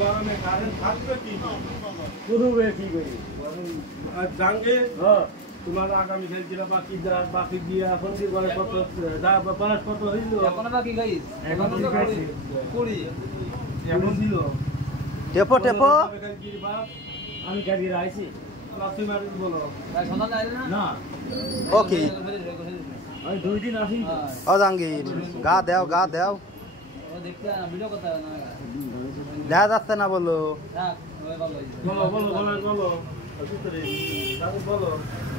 গরমে কারেন্ট থাকবে কি পুরুবে কি করি আর জাঙ্গে হ্যাঁ তোমার আগামী খেলছিল বাকি যা বাকি দিয়ে এখন কি বলে কত যা বালাস কত হইল এখন বাকি গাইস এখন কি খাইছি 20 এমন ছিল টেপো টেপো আমি গাড়ি আইছি লাসি মারি বলো ভাই সন্ধান আইলে না না ওকে আমি 2 দিন আসি ও জাঙ্গির গা দেও ও দেখতে না ভিডিও কথা না দেখা যাচ্ছে না বলো রাখ ওই ভালো বলো বলো বলো বলো আসুতরে তাহলে বলো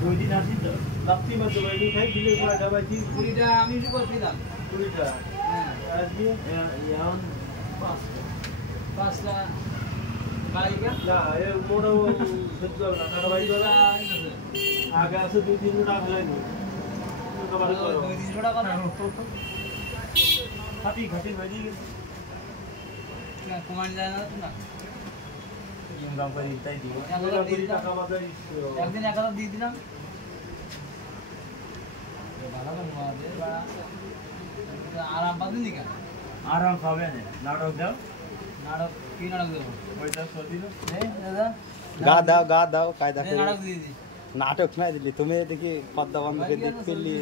2 দিন আসি তো লাসি মারি ভাই খাই দিলে করে যাবাই কি 20টা আমি শুরু করছিলাম 20টা হ্যাঁ আজকে এখন 5টা বাইকা না এ মোড়ো সহ্য না কারণ ভাই বলা আগে আছে 2-3 টাকা যায়নি কবার করো 200 টাকা না খাটি খাটি ভাই দিকে কমান্ড যায় না ইনকাম করি তাই দিব টাকা বাজাই একদিন 1000 দিয়ে দিলাম ভালো করে মারবে বাড়া আরাম পাবেন নি কেন আরাম পাবে না নাটক দাও নাটক কি নাটক দেব ওইটা সদিল এই দাদা গা দাও কায়দা করে নাটক দিয়ে দি নাটক না দিলি তুমি দেখি পদ্মা বন্ধকে দিক পেলি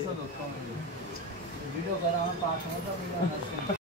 ভিডিও করা আমার পাঁচ সময়